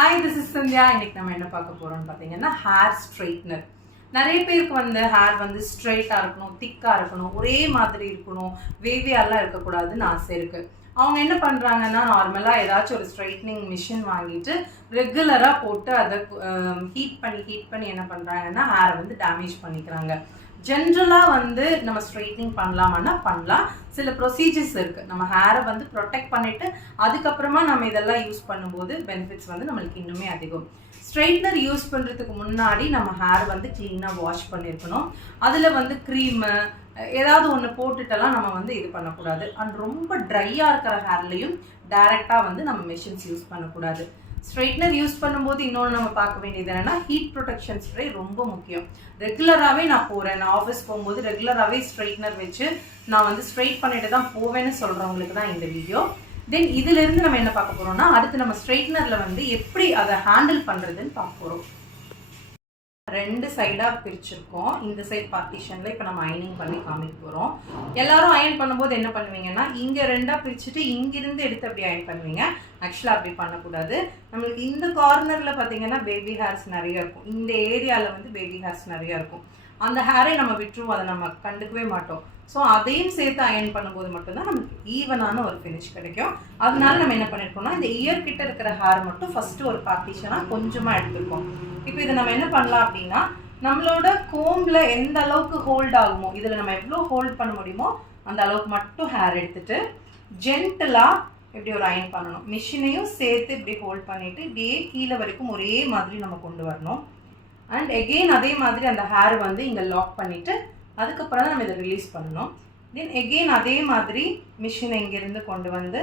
Hi, this is Sandhya. இன்னைக்கு நம்ம என்ன பார்க்க போறோம்னு பார்த்தீங்கன்னா ஹேர் ஸ்ட்ரைட்னர். நிறைய பேருக்கு ஹேர் ஸ்ட்ரைட்டாக இருக்கணும், திக்காக இருக்கணும், ஒரே மாதிரி இருக்கணும், வேவியாலாம் இருக்கக்கூடாதுன்னு ஆசை இருக்குது. அவங்க என்ன பண்ணுறாங்கன்னா, நார்மலாக ஏதாச்சும் ஒரு ஸ்ட்ரைட்னிங் மிஷின் வாங்கிட்டு ரெகுலராக போட்டு அதை ஹீட் பண்ணி என்ன பண்ணுறாங்கன்னா ஹேரை டேமேஜ் பண்ணிக்கிறாங்க. ஜென்ரலாக நம்ம ஸ்ட்ரைட்னிங் பண்ணலாமான்னா பண்ணலாம். சில ப்ரொசீஜர்ஸ் இருக்குது. நம்ம ஹேரை ப்ரொடெக்ட் பண்ணிவிட்டு அதுக்கப்புறமா நம்ம இதெல்லாம் யூஸ் பண்ணும்போது பெனிஃபிட்ஸ் நம்மளுக்கு இன்னுமே அதிகம். ஸ்ட்ரைட்னர் யூஸ் பண்ணுறதுக்கு முன்னாடி நம்ம ஹேர் க்ளீனாக வாஷ் பண்ணியிருக்கணும். அதில் க்ரீமு ஏதாவது ஒன்று போட்டுட்டெல்லாம் நம்ம இது பண்ணக்கூடாது. அண்ட் ரொம்ப ட்ரையாக இருக்கிற ஹேர்லேயும் டைரெக்டாக நம்ம மெஷின்ஸ் யூஸ் பண்ணக்கூடாது. ஸ்ட்ரைட்னர் யூஸ் பண்ணும்போது இன்னொன்று நம்ம பார்க்க வேண்டியது என்னென்னா, ஹீட் ப்ரொடெக்ஷன் ஸ்ப்ரே ரொம்ப முக்கியம். ரெகுலராகவே நான் ஆஃபீஸ் போகும்போது ரெகுலராகவே ஸ்ட்ரைட்னர் வச்சு நான் ஸ்ட்ரைட் பண்ணிட்டு தான் போவேன்னு சொல்கிறவங்களுக்கு தான் இந்த வீடியோ. தென் இதிலிருந்து நம்ம என்ன பார்க்க போகிறோம்னா, அடுத்து நம்ம ஸ்ட்ரைட்னரில் எப்படி அதை ஹேண்டில் பண்ணுறதுன்னு பார்க்க போகிறோம். ரெண்டு சைடாக பிரிச்சிருக்கோம். இந்த சைட் பார்ட்டிஷனில் இப்போ நம்ம அயனிங் பண்ணி காமிக்க போகிறோம். எல்லாரும் அயன் பண்ணும்போது என்ன பண்ணுவீங்கன்னா, இங்கே ரெண்டாக பிரிச்சுட்டு இங்கிருந்து எடுத்து அப்படி அயன் பண்ணுவீங்க. ஆக்சுவலாக அப்படி பண்ணக்கூடாது. நம்மளுக்கு இந்த கார்னரில் பார்த்தீங்கன்னா பேபி ஹேர்ஸ் நிறைய இருக்கும். இந்த ஏரியாவில் பேபி ஹேர்ஸ் நிறையா இருக்கும். அந்த ஹேரை நம்ம விட்டுருவோம், அதை நம்ம கண்டுக்கவே மாட்டோம். ஸோ அதையும் சேர்த்து அயன் பண்ணும்போது மட்டும்தான் நமக்கு ஈவனான ஒரு ஃபினிஷ் கிடைக்கும். அதனால நம்ம என்ன பண்ணியிருக்கோம்னா, இந்த இயர் கிட்ட இருக்கிற ஹேர் மட்டும் ஃபஸ்ட்டு ஒரு பார்ட்டிஷனாக கொஞ்சமாக எடுத்துருக்கோம். இப்போ இதை நம்ம என்ன பண்ணலாம் அப்படின்னா, நம்மளோட கோம்பில் எந்த அளவுக்கு ஹோல்ட் ஆகுமோ, இதில் நம்ம எவ்வளோ ஹோல்ட் பண்ண முடியுமோ அந்த அளவுக்கு மட்டும் ஹேர் எடுத்துகிட்டு ஜென்டலாக இப்படி ஒரு அயன் பண்ணணும். மிஷினையும் சேர்த்து இப்படி ஹோல்ட் பண்ணிவிட்டு இப்படியே கீழே வரைக்கும் ஒரே மாதிரி நம்ம கொண்டு வரணும். அண்ட் எகெயின் அதே மாதிரி அந்த ஹேர் இங்கே லாக் பண்ணிவிட்டு அதுக்கப்புறம் தான் நம்ம இதை ரிலீஸ் பண்ணணும். தென் எகெயின் அதே மாதிரி மிஷினை இங்கேருந்து கொண்டு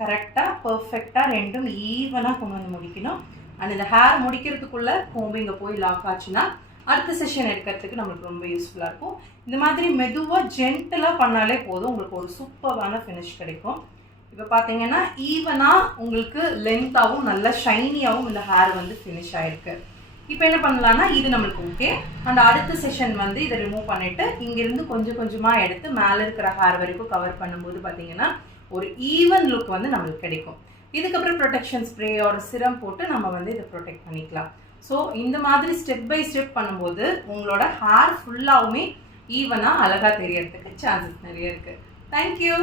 கரெக்டாக பர்ஃபெக்டாக ரெண்டும் ஈவனாக கொண்டு முடிக்கணும். அண்ட் இந்த ஹேர் முடிக்கிறதுக்குள்ளே கோம்பு இங்கே போய் லாக் ஆச்சுன்னா அடுத்த செஷன் எடுக்கிறதுக்கு நம்மளுக்கு ரொம்ப யூஸ்ஃபுல்லாக இருக்கும். இந்த மாதிரி மெதுவாக ஜென்டலாக பண்ணாலே போதும், உங்களுக்கு ஒரு சூப்பரான ஃபினிஷ் கிடைக்கும். இப்போ பார்த்தீங்கன்னா ஈவனாக உங்களுக்கு லென்த்தாகவும் நல்லா ஷைனியாகவும் இந்த ஹேர் ஃபினிஷ் ஆகிருக்கு. இப்போ என்ன பண்ணலான்னா, இது நம்மளுக்கு ஓகே. அண்ட் அடுத்த செஷன் இதை ரிமூவ் பண்ணிவிட்டு இங்கேருந்து கொஞ்சம் கொஞ்சமாக எடுத்து மேலே இருக்கிற ஹேர் வரைக்கும் கவர் பண்ணும்போது பார்த்தீங்கன்னா ஒரு ஈவன் லுக் நம்மளுக்கு கிடைக்கும். இதுக்கப்புறம் ப்ரொடெக்ஷன் ஸ்ப்ரே ஒரு சிரம் போட்டு நம்ம இதை ப்ரொடெக்ட் பண்ணிக்கலாம். ஸோ இந்த மாதிரி ஸ்டெப் பை ஸ்டெப் பண்ணும்போது உங்களோட ஹேர் ஃபுல்லாகவுமே ஈவனாக அழகாக தெரியறதுக்கு சான்சஸ் நிறைய இருக்குது. தேங்க்யூ.